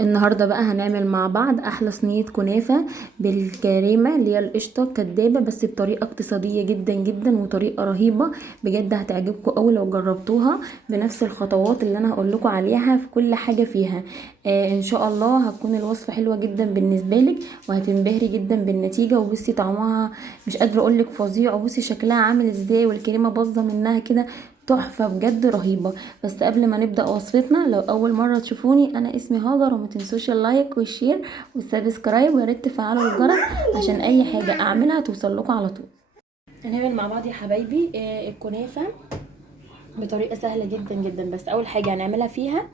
النهارده بقى هنعمل مع بعض احلى صينيه كنافه بالكريمه اللي هي القشطه الكدابه، بس بطريقه اقتصاديه جدا جدا وطريقه رهيبه. بجد هتعجبكم قوي لو جربتوها بنفس الخطوات اللي انا هقول لكم عليها في كل حاجه فيها. ان شاء الله هتكون الوصفه حلوه جدا بالنسبه لك وهتنبهري جدا بالنتيجه. وبصي طعمها مش قادره اقول لك فظيع، وبصي شكلها عامل ازاي والكريمه باظه منها كده، تحفه بجد رهيبه. بس قبل ما نبدأ وصفتنا، لو أول مرة تشوفوني، أنا اسمي هاجر، وما تنسوش اللايك والشير والسبسكرايب، ويا ريت تفعلوا الجرس عشان أي حاجة أعملها توصل لكم على طول. هنعمل مع بعض يا حبايبي الكنافة بطريقه سهله جدا جدا. بس اول حاجه هنعملها فيها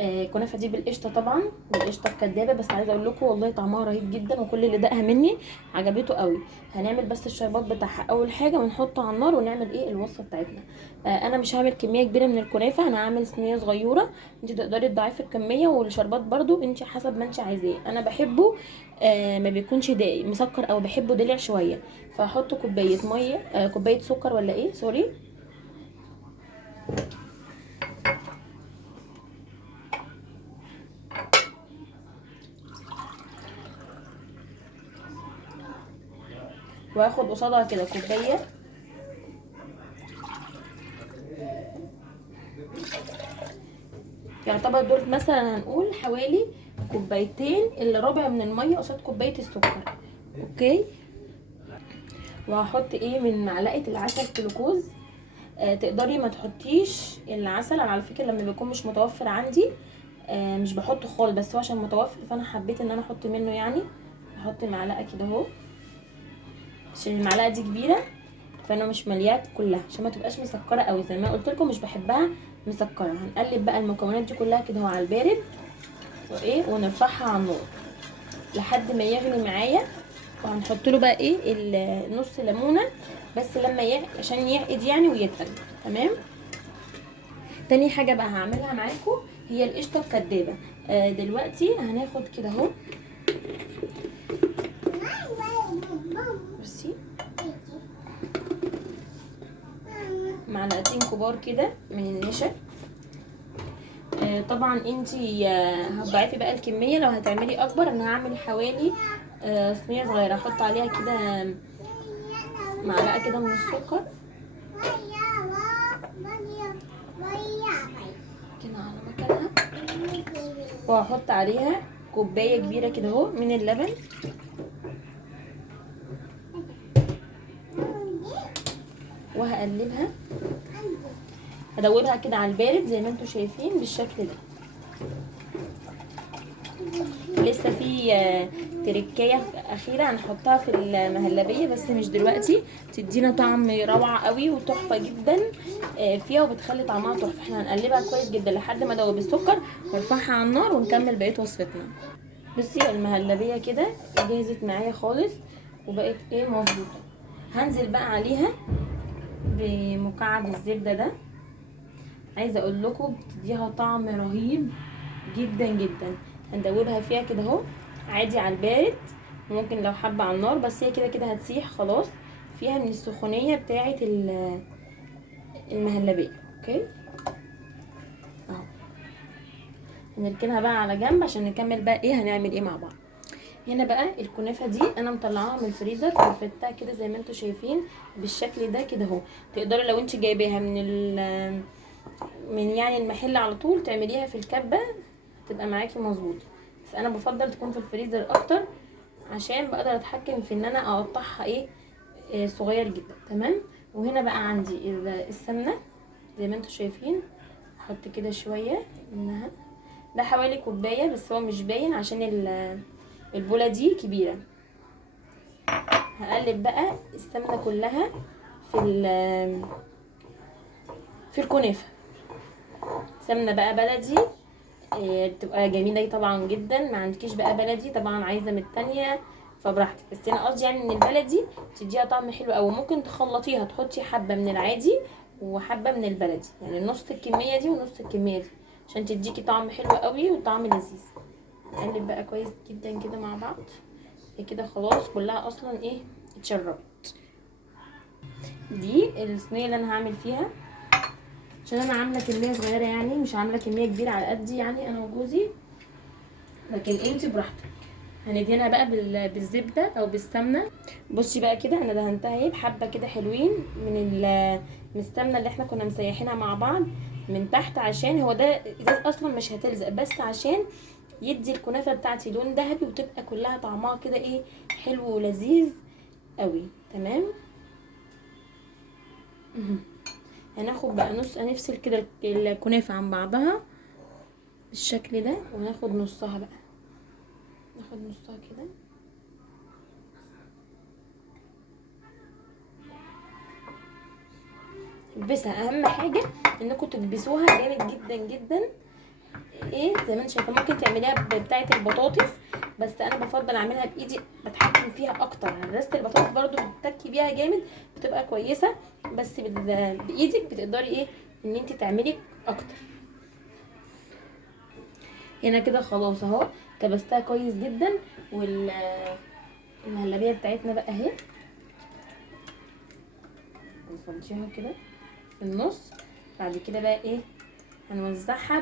الكنافه دي بالقشطه، طبعا بالقشطه الكدابه. بس عايزه اقول لكم والله طعمها رهيب جدا، وكل اللي دقها مني عجبته قوي. هنعمل بس الشربات بتاعها اول حاجه ونحطه على النار ونعمل الوصفه بتاعتنا. انا مش هعمل كميه كبيره من الكنافه، انا هعمل صينيه صغيره. انت تقدري تضاعفي الكميه، والشربات برضو انت حسب ما انت عايزاه. انا بحبه ما بيكونش داقي مسكر، او بحبه دلع شويه. فهحط كوبايه ميه، كوبايه سكر ولا ايه، سوري. وهاخد قصادها كده كوبايه، يعتبر دول مثلا هنقول حوالي كوبايتين الا ربع من الميه قصاد كوبايه السكر. اوكي. وهحط من معلقه العسل جلوكوز. تقدري ما تحطيش العسل، انا على فكره لما بيكون مش متوفر عندي مش بحطه خالص، بس هو عشان متوفر فانا حبيت ان انا احط منه يعني. احط معلقه كده اهو، عشان المعلقه دي كبيره، فانا مش ملياها كلها عشان ما تبقاش مسكره قوي. زي ما قلت لكم مش بحبها مسكره. هنقلب بقى المكونات دي كلها كده اهو على البارد، ونرفعها على النار لحد ما يغلي معايا. وهنحط له بقى نص ليمونه بس لما عشان يعقد يعني ويتقل. تمام. تاني حاجه بقى هعملها معاكم هي القشطه الكدابه. دلوقتي هناخد كده اهو، بصي، معلقتين كبار كده من النشا. طبعا انتي هتضاعفي بقى الكميه لو هتعملي اكبر. انا هعمل حوالي صينيه صغيره، احط عليها كده معلقه كده من السكر كده على مكانها، وهحط عليها كوبايه كبيره كده اهو من اللبن، وهقلبها، هدوبها كده على البارد زي ما انتم شايفين بالشكل ده. لسه في تركية اخيرة هنحطها في المهلبية بس مش دلوقتي، تدينا طعم روعة قوي وتحفة جدا فيها، وبتخلي طعمها تحفة. احنا هنقلبها كويس جدا لحد ما ادوب السكر وارفعها على النار ونكمل بقية وصفتنا. بصي المهلبية كده جهزت معايا خالص وبقت مظبوطة. هنزل بقى عليها بمكعب الزبدة ده. عايزة اقول لكم بتديها طعم رهيب جدا جدا. هندوبها فيها كده اهو عادي على البارد، ممكن لو حابه على النار، بس هي كده كده هتسيح خلاص فيها من السخونيه بتاعه المهلبيه. اوكي اهو. هنركنها بقى على جنب عشان نكمل بقى هنعمل مع بعض. هنا بقى الكنافه دي انا مطلعاها من الفريزر وفتها كده زي ما انتم شايفين بالشكل ده كده اهو. تقدري لو انت جايباها من يعني المحل على طول تعمليها في الكبه، هتبقى معاكي مظبوطه. بس انا بفضل تكون في الفريزر اكتر عشان بقدر اتحكم في ان انا اقطعها صغير جدا. تمام. وهنا بقى عندي السمنه زي ما انتم شايفين، احط كده شويه منها، ده حوالي كوبايه بس هو مش باين عشان البوله دي كبيره. هقلب بقى السمنه كلها في في الكنافه. سمنه بقى بلدي بتبقى جميله طبعا جدا. ما عندكيش بقى بلدي طبعا عايزه من التانية فبراحتك، بس انا قصدي يعني ان البلدي تديها طعم حلو قوي. ممكن تخلطيها تحطي حبه من العادي وحبه من البلدي، يعني نص الكميه دي ونص الكميه دي عشان تديكي طعم حلو قوي وطعم لذيذ. نقلب بقى كويس جدا كده مع بعض. كده خلاص كلها اصلا اتشربت. دي الصينيه اللي انا هعمل فيها عشان انا عامله كميه صغيره، يعني مش عامله كميه كبيره على قدي يعني انا وجوزي. لكن انت براحتك. هندهنها بقى بالزبده او بالسمنه. بصي بقى كده انا دهنتها اهي بحبه كده حلوين من السمنه اللي احنا كنا مسيحينها مع بعض من تحت، عشان هو ده ازاز اصلا مش هتلزق، بس عشان يدي الكنافه بتاعتي لون ذهبي وتبقى كلها طعمها كده ايه حلو ولذيذ قوي. تمام. هناخد بقى هنفصل كده الكنافه عن بعضها بالشكل ده، وناخد نصها بقى، ناخد نصها كده. البسها اهم حاجه انكم تلبسوها جامد جدا جدا، ايه زي ما انت شايفه. ممكن تعمليها بتاعه البطاطس، بس انا بفضل اعملها بايدي، بتحكم فيها اكتر. هرسه البطاطس برضو بتتكي بيها جامد بتبقى كويسه، بس بايدك بتقدري ايه ان انت تعملي اكتر. هنا كده خلاص اهو كبستها كويس جدا. والمهلبيه بتاعتنا بقى اهي نفضيها كده في النص. بعد كده بقى ايه هنوزعها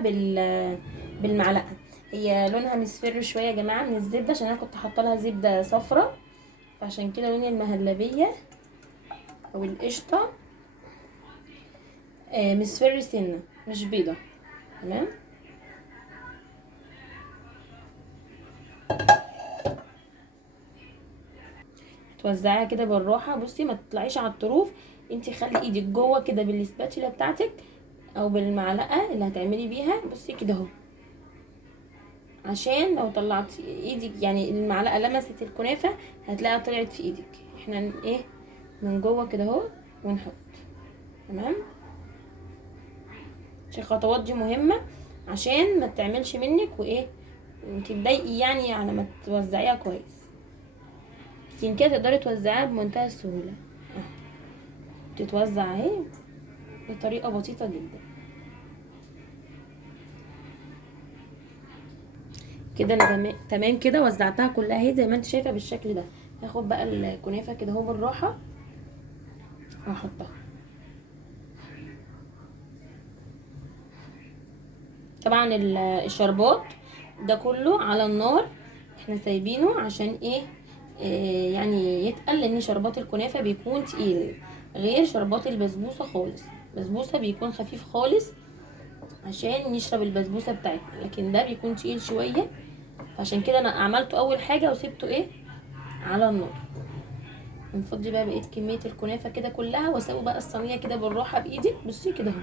بالمعلقه. هي لونها مصفر شويه يا جماعه من الزبده، عشان انا كنت حاطه لها زبده صفرة، فعشان كده لون المهلبيه او القشطه مصفر سنه مش بيضه. تمام. توزعيها كده بالراحه. بصي ما تطلعيش على الطروف، انتي خلي ايدك جوه كده بالسباتشولا بتاعتك او بالمعلقه اللي هتعملي بيها. بصي كده اهو، عشان لو طلعتي ايدك يعني المعلقه لمست الكنافه هتلاقيها طلعت في ايدك. احنا ايه من جوه كده اهو ونحط. تمام. الخطوات دي مهمه عشان ما تعملش منك وايه تتضايقي يعني على ما توزعيها كويس. لكن كده تقدري توزعيها بمنتهى السهوله. تتوزع اهي بطريقه بسيطه جدا كده. انا تمام كده وزعتها كلها اهي زي ما انت شايفه بالشكل ده. هاخد بقى الكنافه كده اهو بالراحه واحطها. طبعا الشربات ده كله على النار احنا سايبينه عشان ايه يعني يتقل، لان شربات الكنافه بيكون تقيل غير شربات البسبوسه خالص. البسبوسه بيكون خفيف خالص عشان نشرب البسبوسه بتاعتنا، لكن ده بيكون تقيل شويه، عشان كده انا عملته اول حاجه وسبته ايه على النار. نفضي بقى بقيت كميه الكنافه كده كلها واسوي بقى الصينيه كده بالراحه بايدك. بصي كده اهو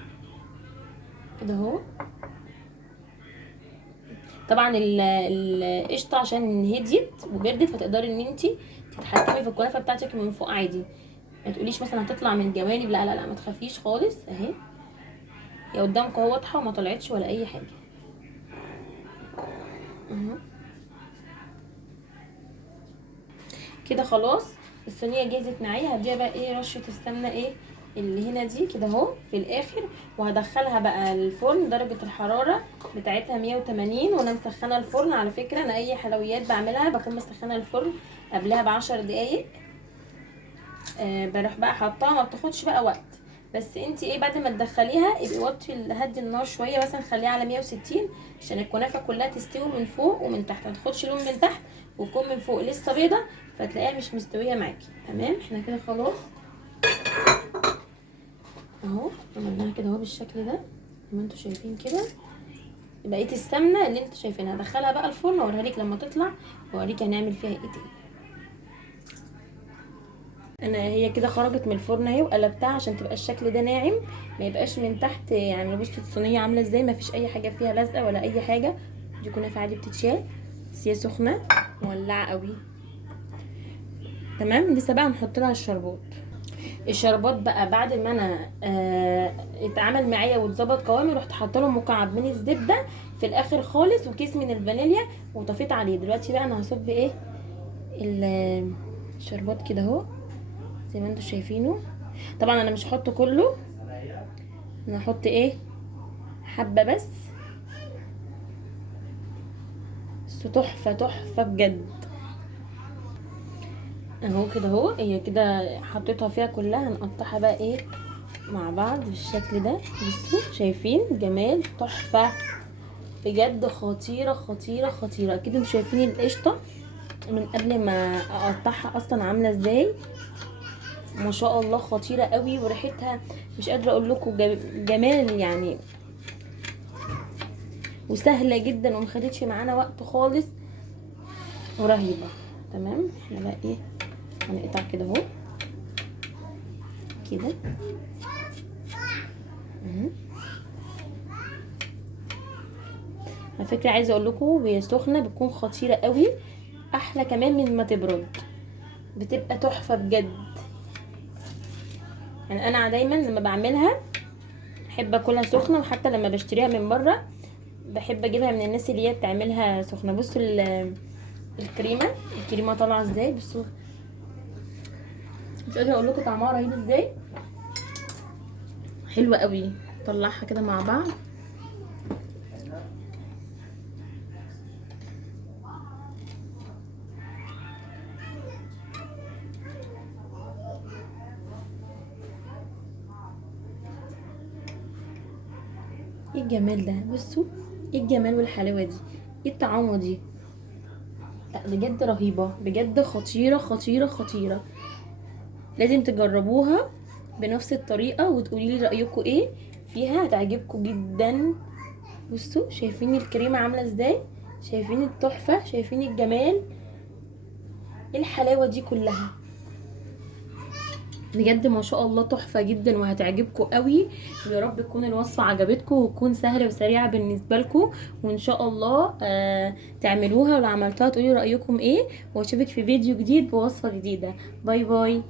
كده اهو. طبعا القشطه عشان هديت وبردت فتقدري ان انت تتحكمي في الكنافه بتاعتك من فوق عادي. ما تقوليش مثلا هتطلع من الجوانب، لا لا لا ما تخافيش خالص اهي. هي قدامك اهو واضحه وما طلعتش ولا اي حاجه اهو. كده خلاص الصينيه جهزت معايا. هديها بقى ايه رشه السمنه ايه اللي هنا دي كده اهو في الاخر، وهدخلها بقى الفرن. درجه الحراره بتاعتها 180، وانا مسخنه الفرن. على فكره انا اي حلويات بعملها بكون مسخنه الفرن قبلها ب10 دقايق. بروح بقى حطاها، ما بتاخدش بقى وقت. بس انت ايه بعد ما تدخليها ابقي وطي هدي النار شويه، مثلا خليها على 160 عشان الكنافه كلها تستوي من فوق ومن تحت، ما تاخدش لون من تحت وتكون من فوق لسه بيضه فتلاقيها مش مستويه معاكي. تمام. احنا كده خلاص اهو عملناها كده اهو بالشكل ده زي ما انتوا شايفين كده. بقيه السمنه اللي انتوا شايفينها هدخلها بقى الفرن واوريها لك لما تطلع، واوريك هنعمل فيها ايه تاني. انا هي كده خرجت من الفرن اهي وقلبتها عشان تبقى الشكل ده ناعم، ما يبقاش من تحت. يعني بصي الصينيه عامله ازاي، ما فيش اي حاجه فيها لازقه ولا اي حاجه. دي كنافه عادي بتتشال، بس هي سخنه مولعه قوي. تمام. لسه بقى هنحط لها الشربات. الشربات بقى بعد ما انا اتعمل معايا واتظبط قوامي، رحت حاطه له مكعب من الزبده في الاخر خالص وكيس من الفانيليا وطفيت عليه. دلوقتي بقى انا هصب ايه الشربات كده اهو زي ما انتوا شايفينه. طبعا انا مش هحطه كله، انا هحط ايه حبه بس تحفه تحفه بجد اهو كده اهو. هي كده حطيتها فيها كلها. هنقطعها بقى ايه مع بعض بالشكل ده. بصوا شايفين جمال تحفه بجد خطيره خطيره خطيره. اكيد انتوا شايفين القشطه من قبل ما اقطعها اصلا عامله ازاي، ما شاء الله خطيره قوي، وريحتها مش قادره اقول لكم جمال يعني، وسهله جدا ومخدتش معانا وقت خالص ورهيبه. تمام، احنا بقى ايه هنقطع كده اهو كده. على فكره عايزه اقول لكم وهي سخنه بتكون خطيره قوي، احلى كمان من ما تبرد، بتبقى تحفه بجد. يعني انا دايما لما بعملها بحب اكلها سخنه، وحتى لما بشتريها من بره بحب اجيبها من الناس اللي هي بتعملها سخنه. بصوا الكريمه طالعه ازاي، بصوا مش قادره اقول لكم طعمها رهيب ازاي، حلوه قوي. نطلعها كده مع بعض. ايه الجمال ده، بصوا ايه الجمال والحلاوه دي، ايه الطعامه دي، لا بجد رهيبه، بجد خطيره خطيره خطيره. لازم تجربوها بنفس الطريقه وتقولي لي رايكم ايه فيها، هتعجبكم جدا. بصوا شايفين الكريمه عامله ازاي، شايفين التحفه، شايفين الجمال، ايه الحلاوه دي كلها، بجد ما شاء الله تحفه جدا وهتعجبكم قوي. يا رب تكون الوصفه عجبتكم وتكون سهله وسريعه بالنسبه لكم، وان شاء الله تعملوها، ولو عملتوها تقولي رايكم ايه، واشوفك في فيديو جديد بوصفه جديده. باي باي.